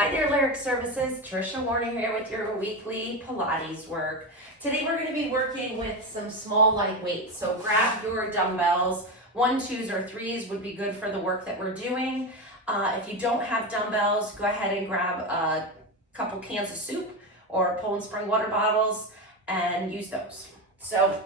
Hi there, Lyric Services. Trisha Warner here with your weekly Pilates work. Today we're going to be working with some small light weights. So grab your dumbbells. 1, 2s, or 3s would be good for the work that we're doing. If you don't have dumbbells, go ahead and grab a couple cans of soup or Poland Spring water bottles and use those. So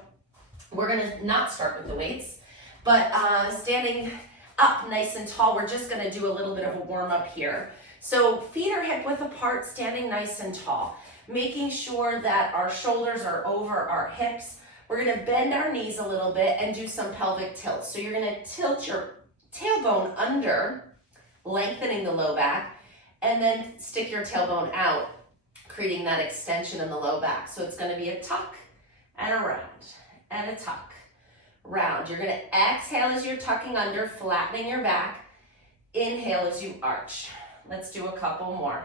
we're going to not start with the weights, but standing up nice and tall, we're just going to do a little bit of a warm up here. So feet are hip width apart, standing nice and tall, making sure that our shoulders are over our hips. We're going to bend our knees a little bit and do some pelvic tilts. So you're going to tilt your tailbone under, lengthening the low back, and then stick your tailbone out, creating that extension in the low back. So it's going to be a tuck and a round and a tuck, round. You're going to exhale as you're tucking under, flattening your back. Inhale as you arch. Let's do a couple more.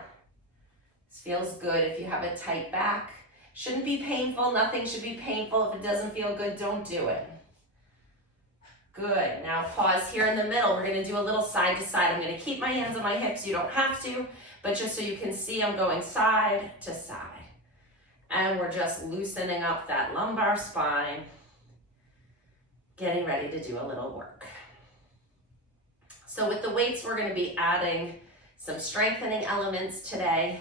This feels good if you have a tight back. Shouldn't be painful. Nothing should be painful. If it doesn't feel good, don't do it. Good. Now pause here in the middle. We're going to do a little side to side. I'm going to keep my hands on my hips. You don't have to, but just so you can see, I'm going side to side. And we're just loosening up that lumbar spine, getting ready to do a little work. So with the weights, we're going to be adding some strengthening elements today,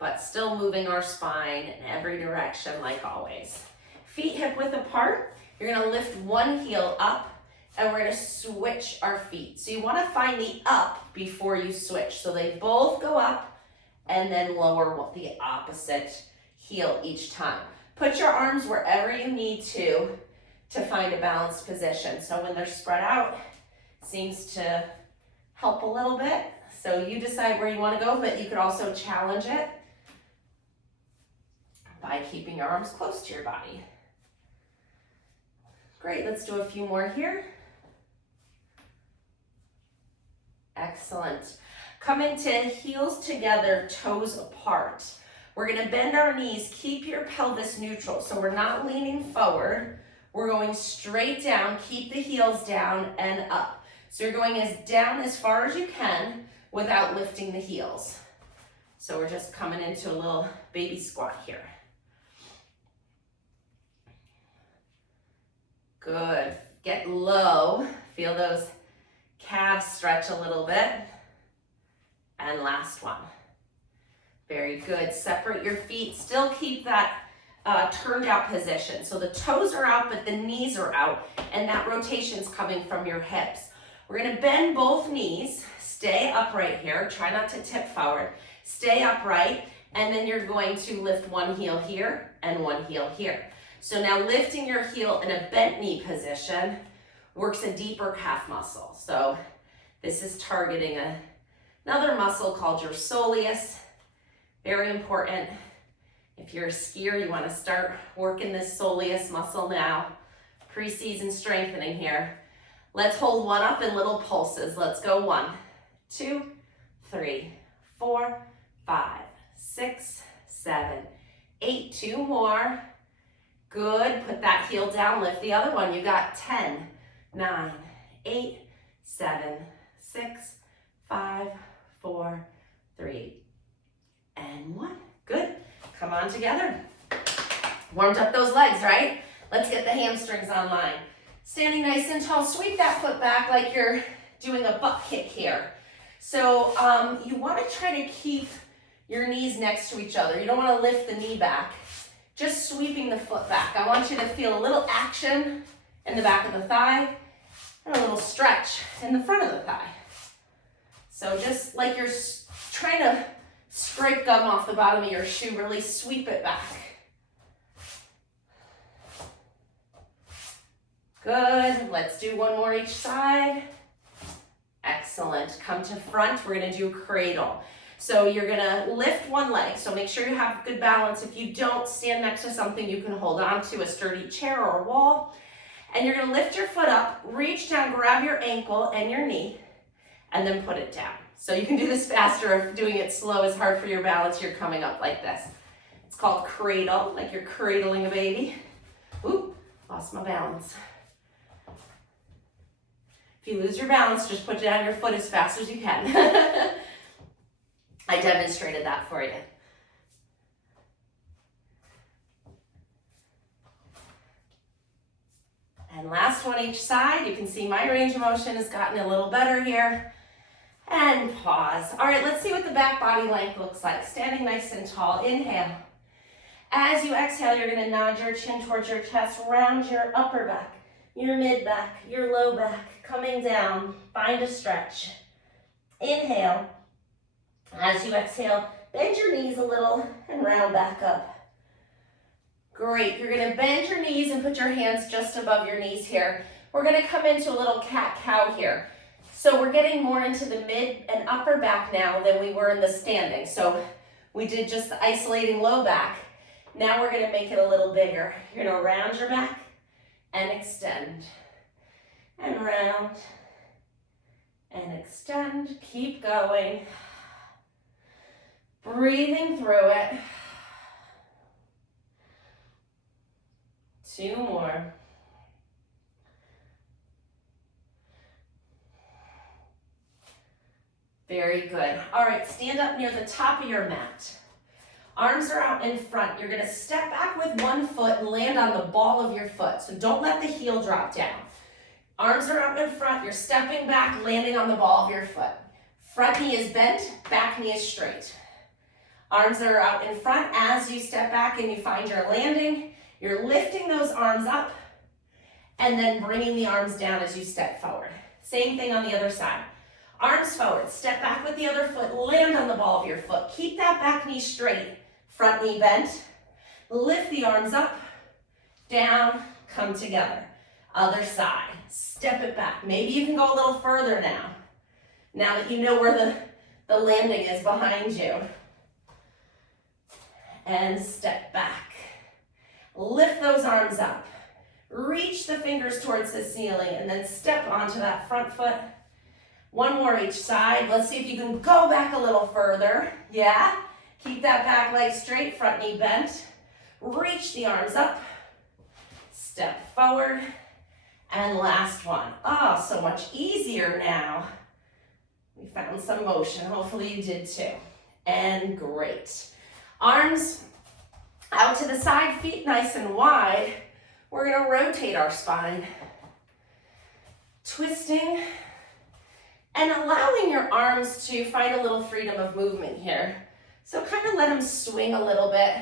but still moving our spine in every direction like always. Feet hip width apart. You're going to lift one heel up and we're going to switch our feet. So you want to find the up before you switch. So they both go up and then lower the opposite heel each time. Put your arms wherever you need to find a balanced position. So when they're spread out, seems to help a little bit. So you decide where you want to go, but you could also challenge it by keeping your arms close to your body. Great, let's do a few more here. Excellent. Come into heels together, toes apart. We're going to bend our knees, keep your pelvis neutral. So we're not leaning forward. We're going straight down, keep the heels down and up. So you're going down as far as you can without lifting the heels. So we're just coming into a little baby squat here. Good. Get low. Feel those calves stretch a little bit. And last one. Very good. Separate your feet. Still keep that turned out position. So the toes are out, but the knees are out, and that rotation's coming from your hips. We're going to bend both knees. Stay upright here. Try not to tip forward. Stay upright, and then you're going to lift one heel here and one heel here. So now lifting your heel in a bent knee position works a deeper calf muscle. So this is targeting another muscle called your soleus. Very important. If you're a skier, you want to start working this soleus muscle now. Pre-season strengthening here. Let's hold one up in little pulses. Let's go 1, 2, 3, 4, 5, 6, 7, 8. 2 more. Good. Put that heel down. Lift the other one. You got 10, 9, 8, 7, 6, 5, 4, 3, and 1. Good. Come on together. Warmed up those legs, right? Let's get the hamstrings online. Standing nice and tall, sweep that foot back like you're doing a butt kick here. So you want to try to keep your knees next to each other. You don't want to lift the knee back. Just sweeping the foot back. I want you to feel a little action in the back of the thigh and a little stretch in the front of the thigh. So just like you're trying to scrape gum off the bottom of your shoe, really sweep it back. Good. Let's do one more each side. Excellent. Come to front. We're going to do cradle. So you're going to lift one leg. So make sure you have good balance. If you don't, stand next to something you can hold on to, a sturdy chair or a wall. And you're going to lift your foot up, reach down, grab your ankle and your knee, and then put it down. So you can do this faster. If doing it slow is hard for your balance, you're coming up like this. It's called cradle, like you're cradling a baby. Oop, lost my balance. If you lose your balance, just put down your foot as fast as you can. I demonstrated that for you. And last one each side. You can see my range of motion has gotten a little better here. And pause. All right, let's see what the back body length looks like. Standing nice and tall. Inhale. As you exhale, you're going to nod your chin towards your chest, round your upper back, your mid back, your low back, coming down. Find a stretch. Inhale. As you exhale, bend your knees a little and round back up. Great. You're going to bend your knees and put your hands just above your knees here. We're going to come into a little cat-cow here. So we're getting more into the mid and upper back now than we were in the standing. So we did just the isolating low back. Now we're going to make it a little bigger. You're going to round your back and extend. And round and extend. Keep going. Breathing through it. 2 more. Very good. All right, stand up near the top of your mat. Arms are out in front. You're going to step back with one foot and land on the ball of your foot. So don't let the heel drop down. Arms are out in front. You're stepping back, landing on the ball of your foot. Front knee is bent, back knee is straight. Arms are out in front. As you step back and you find your landing, you're lifting those arms up and then bringing the arms down as you step forward. Same thing on the other side. Arms forward, step back with the other foot, land on the ball of your foot. Keep that back knee straight, front knee bent. Lift the arms up, down, come together. Other side, step it back. Maybe you can go a little further now. Now that you know where the landing is behind you. And step back. Lift those arms up. Reach the fingers towards the ceiling and then step onto that front foot. One more each side. Let's see if you can go back a little further. Yeah. Keep that back leg straight, front knee bent. Reach the arms up. Step forward. And last one. Oh, so much easier now. We found some motion. Hopefully you did too. And great. Arms out to the side, feet nice and wide. We're going to rotate our spine. Twisting and allowing your arms to find a little freedom of movement here. So kind of let them swing a little bit.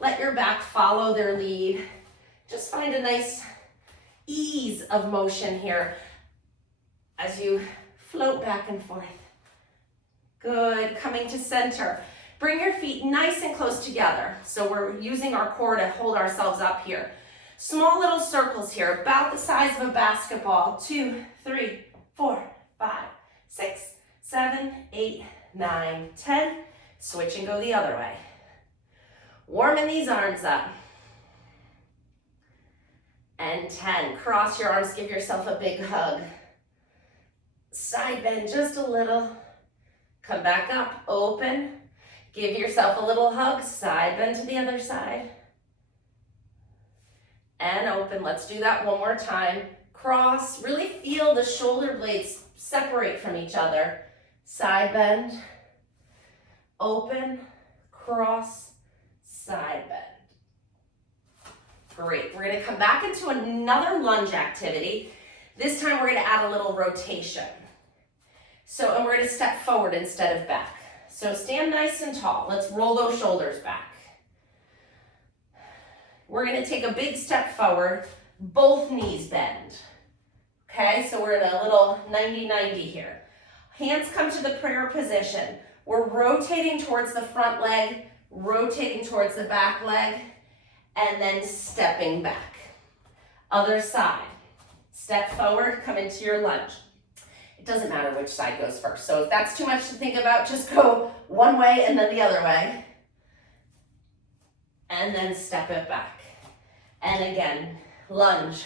Let your back follow their lead. Just find a nice ease of motion here as you float back and forth. Good. Coming to center. Bring your feet nice and close together. So we're using our core to hold ourselves up here. Small little circles here, about the size of a basketball. 2, 3, 4, 5, 6, 7, 8, 9, 10. Switch and go the other way. Warming these arms up. And 10. Cross your arms, give yourself a big hug. Side bend just a little. Come back up, open. Give yourself a little hug, side bend to the other side. And open. Let's do that one more time. Cross. Really feel the shoulder blades separate from each other. Side bend. Open. Cross. Side bend. Great. We're going to come back into another lunge activity. This time we're going to add a little rotation. And we're going to step forward instead of back. So stand nice and tall. Let's roll those shoulders back. We're going to take a big step forward, both knees bend. Okay, so we're in a little 90-90 here. Hands come to the prayer position. We're rotating towards the front leg, rotating towards the back leg, and then stepping back. Other side. Step forward, come into your lunge. It doesn't matter which side goes first. So if that's too much to think about, just go one way and then the other way. And then step it back. And again, lunge.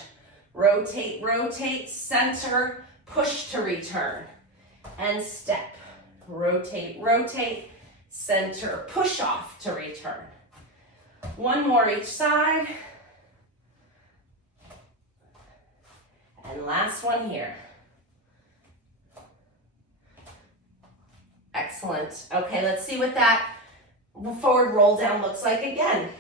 Rotate, rotate, center, push to return. And step. Rotate, rotate, center, push off to return. One more each side. And last one here. Excellent. Okay, let's see what that forward roll down looks like again.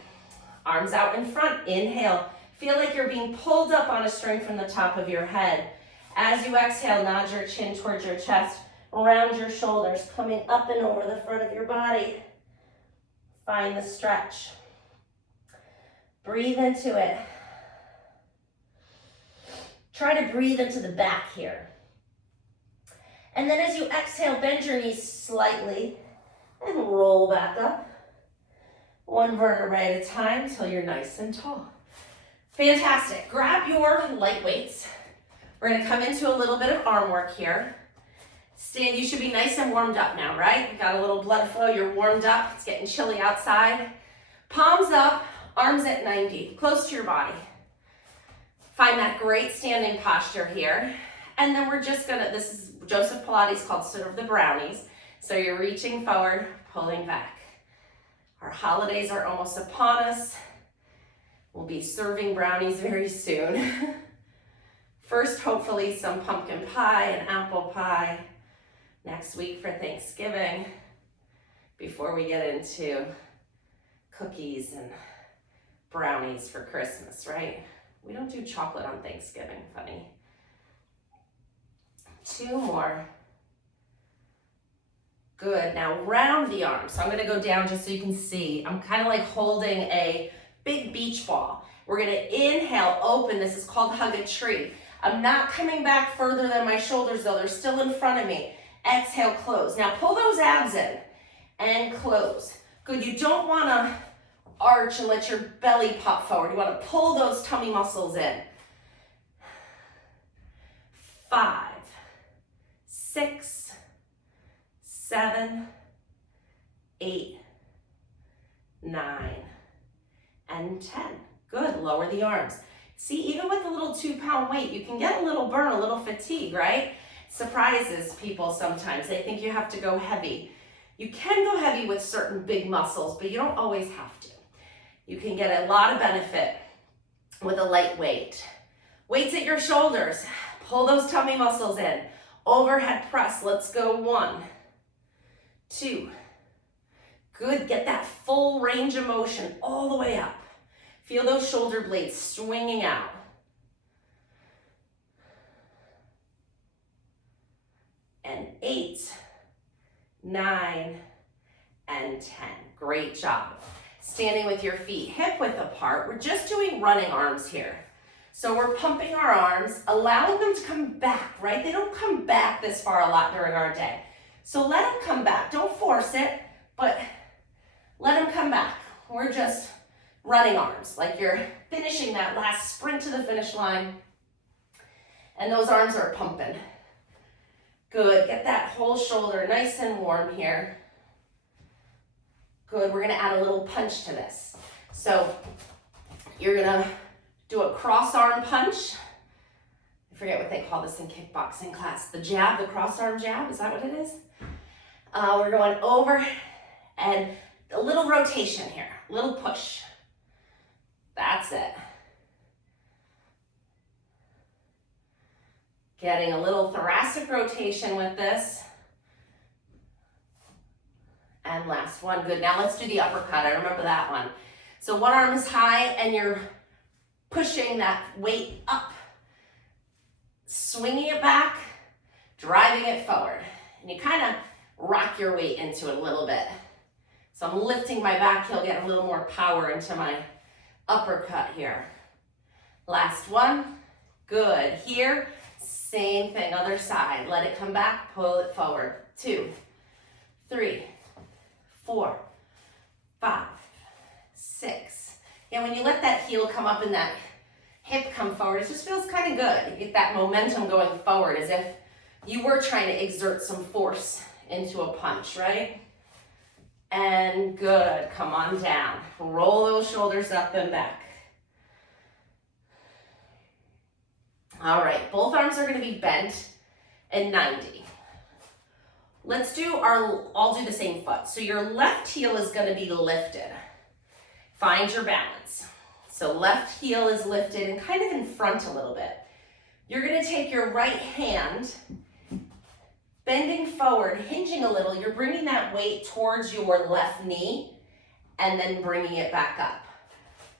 Arms out in front, inhale. Feel like you're being pulled up on a string from the top of your head. As you exhale, nod your chin towards your chest, round your shoulders, coming up and over the front of your body. Find the stretch. Breathe into it. Try to breathe into the back here. And then as you exhale, bend your knees slightly and roll back up. One vertebrae at a time until you're nice and tall. Fantastic. Grab your light weights. We're going to come into a little bit of arm work here. Stand, you should be nice and warmed up now, right? You got a little blood flow, you're warmed up. It's getting chilly outside. Palms up, arms at 90, close to your body. Find that great standing posture here. And then we're just gonna, this is Joseph Pilates called sort of the brownies. So you're reaching forward, pulling back. Our holidays are almost upon us. We'll be serving brownies very soon. First, hopefully some pumpkin pie and apple pie next week for Thanksgiving before we get into cookies and brownies for Christmas, right? We don't do chocolate on Thanksgiving, funny. 2 more. Good, now round the arms. So I'm gonna go down just so you can see. I'm kind of like holding a big beach ball. We're gonna inhale, open. This is called hug a tree. I'm not coming back further than my shoulders though. They're still in front of me. Exhale, close. Now pull those abs in and close. Good, you don't wanna arch and let your belly pop forward. You wanna pull those tummy muscles in. 5, 6, 7, 8, 9, and 10. Good, lower the arms. See, even with a little 2-pound weight, you can get a little burn, a little fatigue, right? Surprises people sometimes. They think you have to go heavy. You can go heavy with certain big muscles, but you don't always have to. You can get a lot of benefit with a light weight. Weights at your shoulders. Pull those tummy muscles in. Overhead press. Let's go. 1, 2. Good. Get that full range of motion all the way up. Feel those shoulder blades swinging out. And 8, 9, and 10. Great job. Standing with your feet hip width apart. We're just doing running arms here. So we're pumping our arms, allowing them to come back, right? They don't come back this far a lot during our day. So let them come back. Don't force it, but let them come back. We're just running arms, like you're finishing that last sprint to the finish line. And those arms are pumping. Good, get that whole shoulder nice and warm here. Good, we're gonna add a little punch to this. So you're gonna do a cross arm punch. I forget what they call this in kickboxing class. The jab, the cross arm jab, is that what it is? We're going over and a little rotation here, a little push. That's it. Getting a little thoracic rotation with this. And last one, good. Now let's do the uppercut. I remember that one. So one arm is high and you're pushing that weight up, swinging it back, driving it forward. And you kind of rock your weight into it a little bit. So I'm lifting my back heel, getting a little more power into my uppercut here. Last one, good. Here, same thing, other side. Let it come back, pull it forward. 2, 3, 4, 5, 6. And when you let that heel come up and that hip come forward, it just feels kind of good. You get that momentum going forward as if you were trying to exert some force into a punch, right? And good, come on down. Roll those shoulders up and back. All right, both arms are gonna be bent and 90. Let's do I'll do the same foot. So your left heel is gonna be lifted. Find your balance. So left heel is lifted and kind of in front a little bit. You're gonna take your right hand Bending forward, hinging a little, you're bringing that weight towards your left knee and then bringing it back up.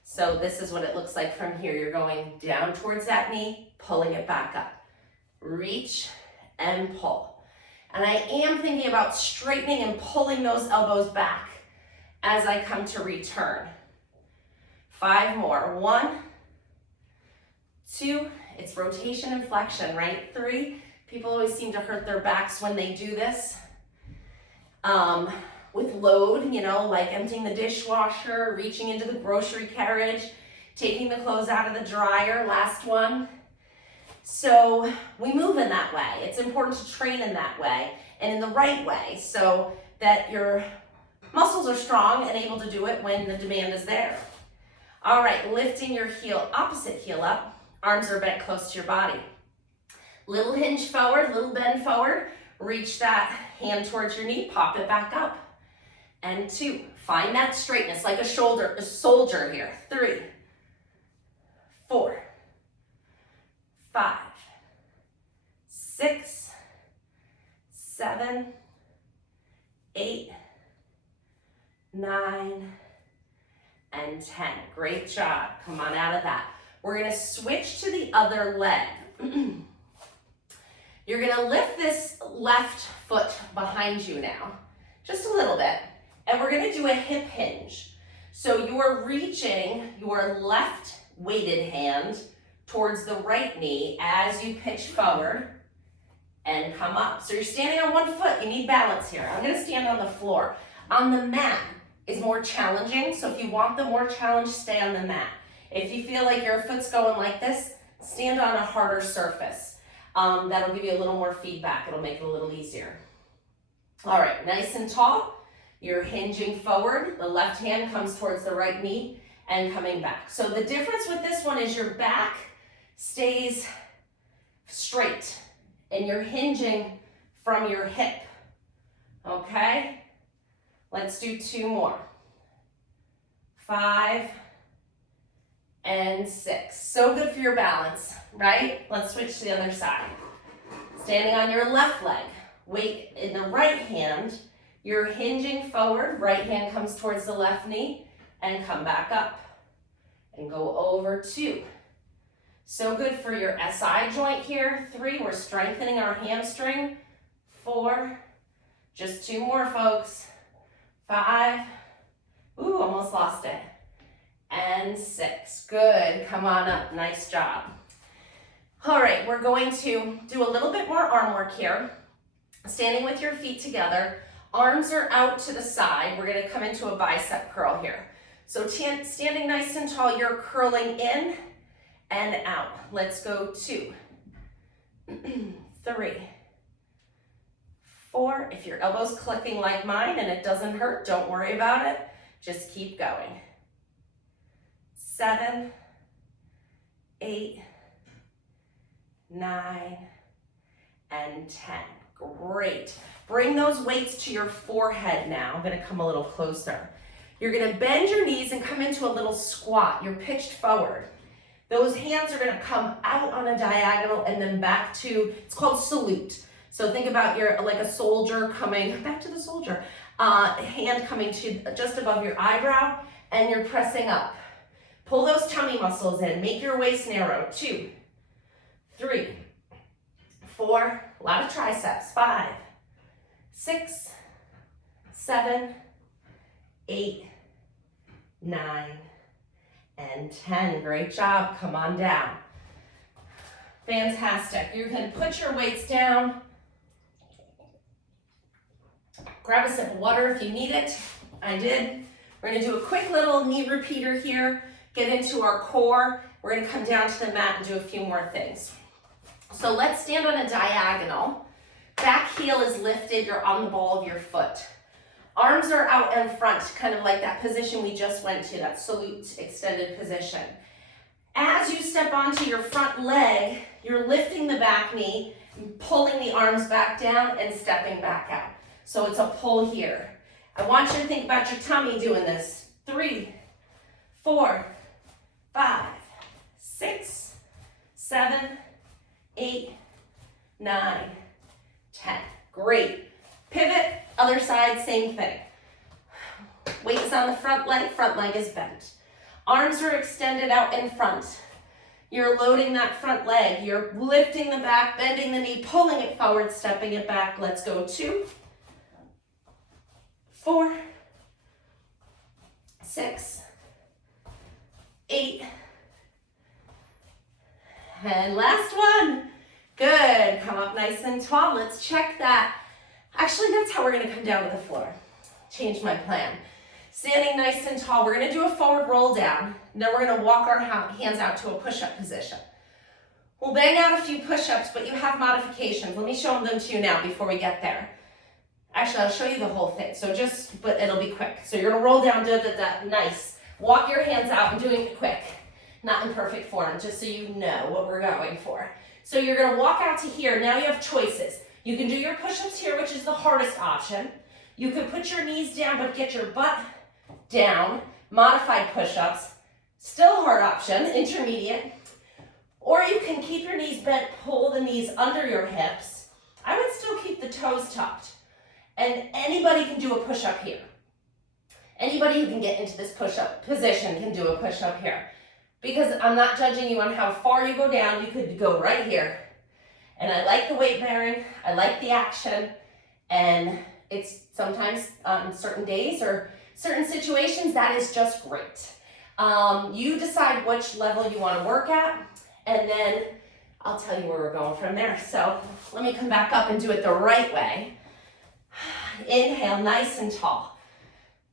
So this is what it looks like from here. You're going down towards that knee, pulling it back up. Reach and pull. And I am thinking about straightening and pulling those elbows back as I come to return. 5 more. 1, 2, it's rotation and flexion, right? 3, people always seem to hurt their backs when they do this. With load, you know, like emptying the dishwasher, reaching into the grocery carriage, taking the clothes out of the dryer, last one. So we move in that way. It's important to train in that way and in the right way so that your muscles are strong and able to do it when the demand is there. All right, lifting your heel, opposite heel up, arms are bent close to your body. Little hinge forward, little bend forward, reach that hand towards your knee, pop it back up. And 2, find that straightness like a soldier here. 3, 4, 5, 6, 7, 8, 9, and 10. Great job. Come on out of that. We're going to switch to the other leg. You're going to lift this left foot behind you now, just a little bit, and we're going to do a hip hinge. So you're reaching your left weighted hand towards the right knee as you pitch forward and come up. So you're standing on one foot. You need balance here. I'm going to stand on the floor. On the mat is more challenging, so if you want the more challenge, stay on the mat. If you feel like your foot's going like this, stand on a harder surface. That'll give you a little more feedback. It'll make it a little easier. All right, nice and tall. You're hinging forward. The left hand comes towards the right knee and coming back. So the difference with this one is your back stays straight and you're hinging from your hip. Okay? Let's do 2 more. 5 and 6. So good for your balance, right? Let's switch to the other side. Standing on your left leg, weight in the right hand, you're hinging forward, right hand comes towards the left knee, and come back up. And go over 2. So good for your SI joint here. 3, we're strengthening our hamstring. 4, just 2 more, folks. 5, ooh, almost lost it. And 6, good, come on up, nice job. All right, we're going to do a little bit more arm work here. Standing with your feet together, arms are out to the side. We're gonna come into a bicep curl here. So standing nice and tall, you're curling in and out. Let's go 2, 3, 4. If your elbow's clicking like mine and it doesn't hurt, don't worry about it. Just keep going. 7, 8, 9, and 10. Great. Bring those weights to your forehead now. I'm going to come a little closer. You're going to bend your knees and come into a little squat. You're pitched forward. Those hands are going to come out on a diagonal and then back to, it's called salute. So think about your, like a soldier coming, back to the soldier, hand coming to just above your eyebrow and you're pressing up. Pull those tummy muscles in, make your waist narrow. 2, 3, 4, a lot of triceps. 5, 6, 7, 8, 9, and 10. Great job, come on down. Fantastic, you can put your weights down. Grab a sip of water if you need it. I did. We're gonna do a quick little knee repeater here, get into our core. We're gonna come down to the mat and do a few more things. So let's stand on a diagonal. Back heel is lifted, you're on the ball of your foot. Arms are out in front, kind of like that position we just went to, that salute extended position. As you step onto your front leg, you're lifting the back knee, pulling the arms back down and stepping back out. So it's a pull here. I want you to think about your tummy doing this. 3, 4, 5, 6, 7, 8, 9, 10. Great. Pivot, other side, same thing. Weight is on the front leg is bent. Arms are extended out in front. You're loading that front leg. You're lifting the back, bending the knee, pulling it forward, stepping it back. Let's go 2, 4, 6, 8, and last one. Good. Come up nice and tall. Let's check that. Actually, that's how we're going to come down to the floor. Change my plan. Standing nice and tall, we're going to do a forward roll down. Then we're going to walk our hands out to a push-up position. We'll bang out a few push-ups, but you have modifications. Let me show them to you now before we get there. Actually, I'll show you the whole thing. But it'll be quick. So you're going to roll down, nice. Walk your hands out. I'm doing it quick, not in perfect form, just so you know what we're going for. So you're going to walk out to here. Now you have choices. You can do your push-ups here, which is the hardest option. You can put your knees down, but get your butt down. Modified push-ups, still a hard option, intermediate. Or you can keep your knees bent, pull the knees under your hips. I would still keep the toes tucked. And anybody can do a push-up here. Anybody who can get into this push-up position can do a push-up here. Because I'm not judging you on how far you go down. You could go right here. And I like the weight bearing. I like the action. And it's sometimes on certain days or certain situations, that is just great. You decide which level you want to work at, and then I'll tell you where we're going from there. So let me come back up and do it the right way. Inhale, nice and tall.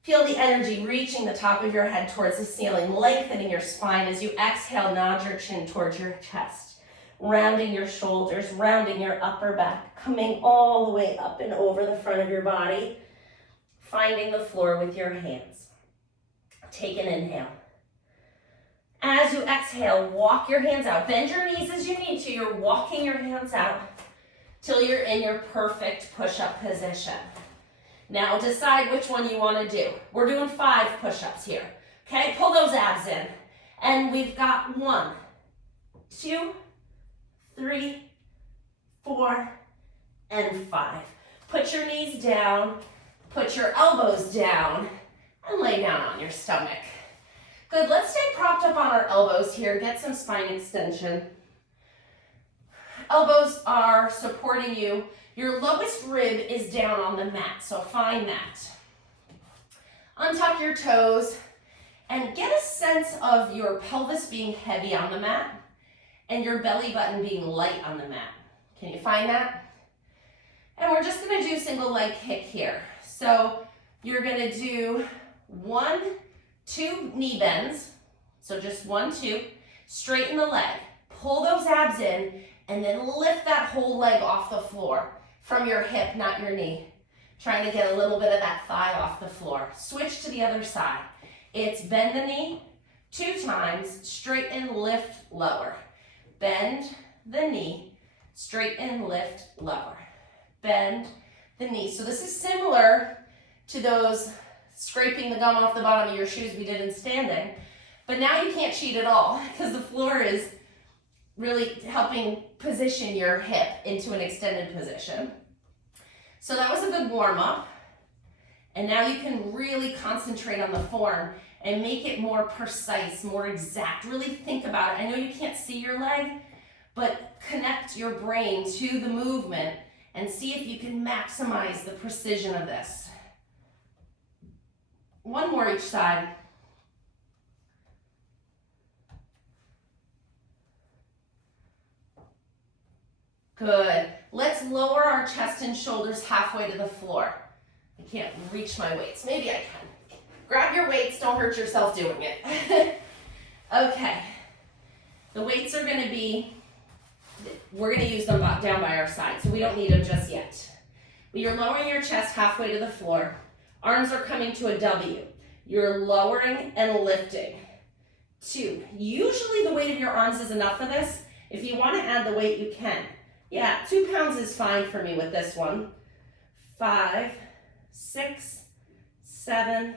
Feel the energy reaching the top of your head towards the ceiling, lengthening your spine. As you exhale, nod your chin towards your chest, rounding your shoulders, rounding your upper back, coming all the way up and over the front of your body, finding the floor with your hands. Take an inhale. As you exhale, walk your hands out. Bend your knees as you need to. You're walking your hands out till you're in your perfect push-up position. Now decide which one you want to do. We're doing 5 push-ups here. Okay, pull those abs in. And we've got 1, 2, 3, 4, and 5. Put your knees down, put your elbows down, and lay down on your stomach. Good, let's stay propped up on our elbows here. Get some spine extension. Elbows are supporting you. Your lowest rib is down on the mat, so find that. Untuck your toes and get a sense of your pelvis being heavy on the mat and your belly button being light on the mat. Can you find that? And we're just gonna do single leg kick here. So you're gonna do 1, 2 knee bends. So just 1, 2, straighten the leg, pull those abs in, and then lift that whole leg off the floor from your hip, not your knee. Trying to get a little bit of that thigh off the floor. Switch to the other side. It's bend the knee 2 times, straighten, lift, lower. Bend the knee, straighten, lift, lower. Bend the knee. So this is similar to those scraping the gum off the bottom of your shoes we did in standing. But now you can't cheat at all because the floor is really helping position your hip into an extended position. So that was a good warm-up. And now you can really concentrate on the form and make it more precise, more exact. Really think about it. I know you can't see your leg, but connect your brain to the movement and see if you can maximize the precision of this. 1 more each side. Good. Let's lower our chest and shoulders halfway to the floor. I can't reach my weights. Maybe I can. Grab your weights. Don't hurt yourself doing it. Okay. The weights are going to be, we're going to use them down by our side, so we don't need them just yet. But you're lowering your chest halfway to the floor. Arms are coming to a W. You're lowering and lifting. 2. Usually the weight of your arms is enough for this. If you want to add the weight, you can. Yeah, 2 pounds is fine for me with this one. 5, 6, 7,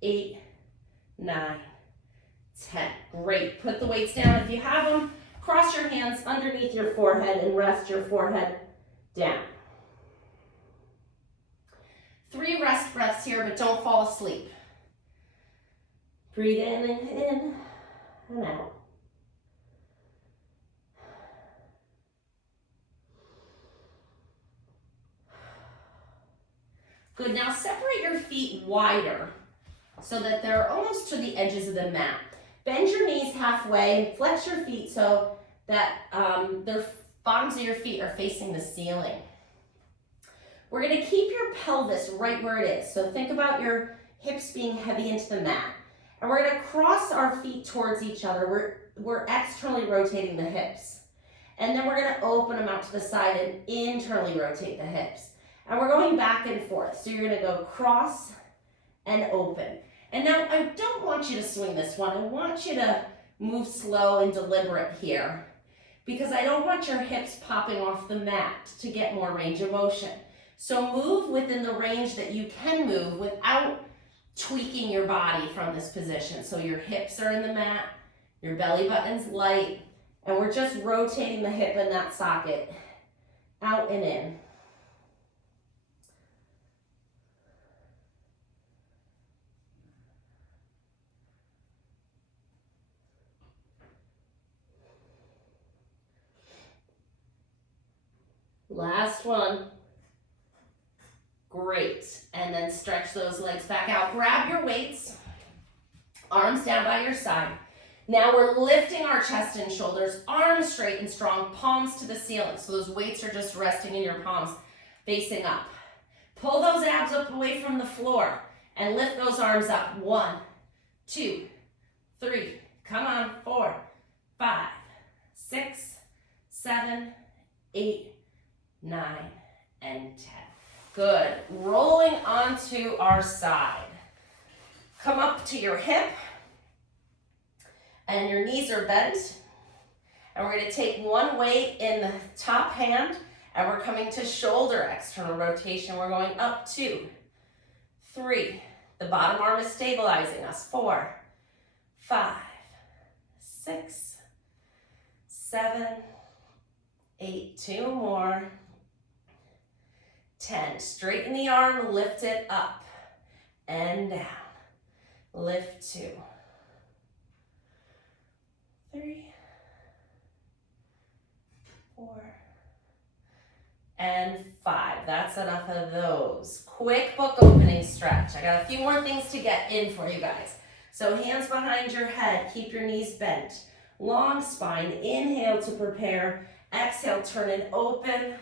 8, 9, 10. Great. Put the weights down if you have them. Cross your hands underneath your forehead and rest your forehead down. 3 rest breaths here, but don't fall asleep. Breathe in and out. Good, now separate your feet wider so that they're almost to the edges of the mat. Bend your knees halfway and flex your feet so that the bottoms of your feet are facing the ceiling. We're gonna keep your pelvis right where it is. So think about your hips being heavy into the mat. And we're gonna cross our feet towards each other. We're externally rotating the hips. And then we're gonna open them out to the side and internally rotate the hips. And we're going back and forth. So you're gonna go cross and open. And now I don't want you to swing this one. I want you to move slow and deliberate here because I don't want your hips popping off the mat to get more range of motion. So move within the range that you can move without tweaking your body from this position. So your hips are in the mat, your belly button's light, and we're just rotating the hip in that socket out and in. Last one. Great. And then stretch those legs back out. Grab your weights, arms down by your side. Now we're lifting our chest and shoulders, arms straight and strong, palms to the ceiling. So those weights are just resting in your palms, facing up. Pull those abs up away from the floor and lift those arms up. 1, 2, 3. Come on. 4, 5, 6, 7, 8, 9, and 10. Good. Rolling onto our side. Come up to your hip, and your knees are bent. And we're going to take one weight in the top hand, and we're coming to shoulder external rotation. We're going up 2, 3. The bottom arm is stabilizing us. 4, 5, 6, 7, 8. 2 more. 10. Straighten the arm, lift it up and down. Lift 2, 3, 4, and 5. That's enough of those. Quick book opening stretch. I got a few more things to get in for you guys. So hands behind your head, keep your knees bent. Long spine, inhale to prepare. Exhale, turn and open.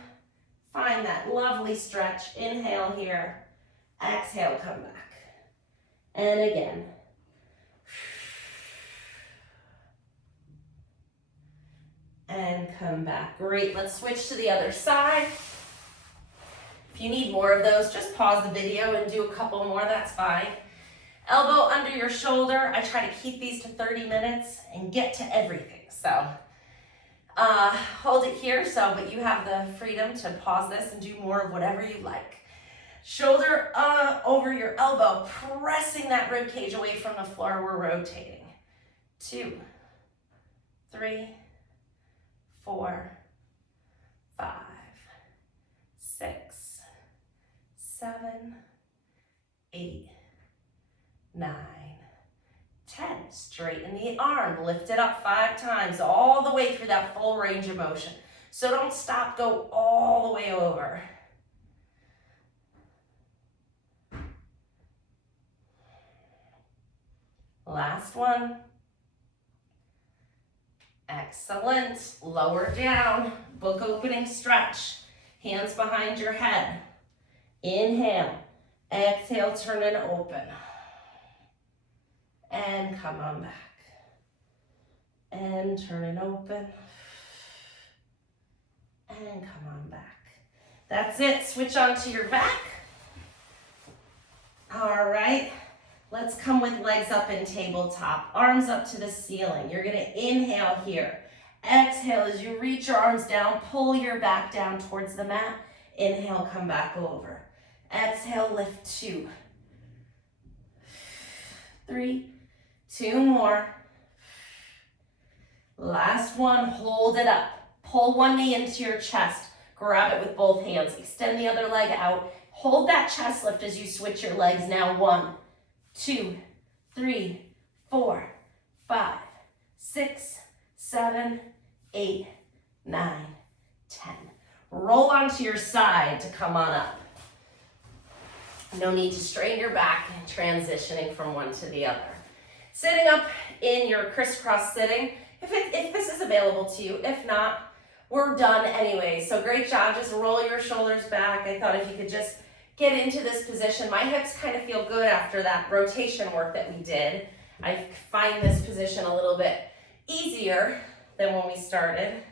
Find that lovely stretch. Inhale here. Exhale, come back. And again. And come back. Great. Let's switch to the other side. If you need more of those, just pause the video and do a couple more. That's fine. Elbow under your shoulder. I try to keep these to 30 minutes and get to everything. So hold it here, but you have the freedom to pause this and do more of whatever you like. Shoulder over your elbow, pressing that rib cage away from the floor. We're rotating. 2, 3, 4, 5, 6, 7, 8, 9, 10. Straighten the arm, lift it up 5 times, all the way through that full range of motion. So don't stop, go all the way over. Last one. Excellent. Lower down, book opening stretch. Hands behind your head. Inhale, exhale, turn and open. And come on back. And turn and open. And come on back. That's it. Switch onto your back. All right. Let's come with legs up in tabletop. Arms up to the ceiling. You're going to inhale here. Exhale as you reach your arms down. Pull your back down towards the mat. Inhale, come back over. Exhale, lift 2, 3, 2 more. Last one, hold it up. Pull one knee into your chest. Grab it with both hands. Extend the other leg out. Hold that chest lift as you switch your legs. Now 1, 2, 3, 4, 5, 6, 7, 8, 9, 10. Roll onto your side to come on up. No need to strain your back, transitioning from one to the other. Sitting up in your crisscross sitting, if this is available to you. If not, we're done anyway. So great job, just roll your shoulders back. I thought if you could just get into this position. My hips kind of feel good after that rotation work that we did. I find this position a little bit easier than when we started.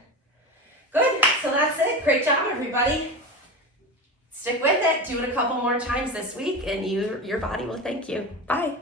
Good, so that's it. Great job, everybody. Stick with it. Do it a couple more times this week and your body will thank you. Bye.